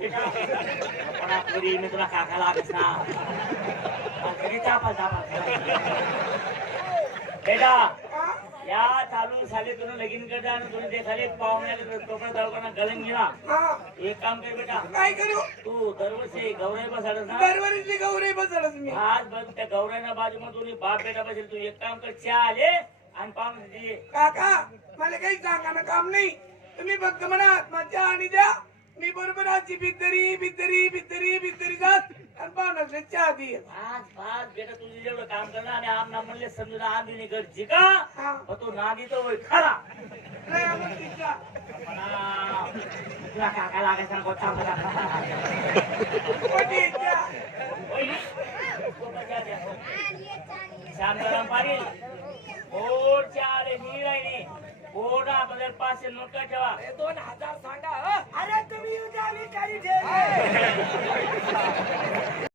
पण आपली मी तुला काका लागेल ना घरी चापा चापा बेटा या चालू साली तुला लगीन करता आणि तुला ते खाली पाहुण्याला कपडा दळताना गळून घे ना. एक काम कर बेटा. काय करू? तू दरवर्षी गौराई बसाडस ना. दरवर्षी गौराई बसाडस मी. आज बघ त्या गौराईच्या बाजूला तुम्ही बाप बेटा बसेल. तू एक काम कर चहा आले आणि पाहुणे काका मला काही सांगा काम नाही. तुम्ही फक्त म्हणा मजा आणि द्या. मी बरोबर आजची भितरी भितरी भितरी भितरी जात आणि पाहुण्याला चहा दे. आज आज बेटा तुझे जेवढं काम करणार आणि आमना म्हणले समजून आंबीने गरजी का मग तू नादी तो खरा नाही आम्हाला तिच्या. तुला काका लागायचा गोठा कोणी चहा? शांताराम पाटील गोड चहा आले नीर आहे नी गोडा बदल 500 नोट का ठेवा. 2000 सांगा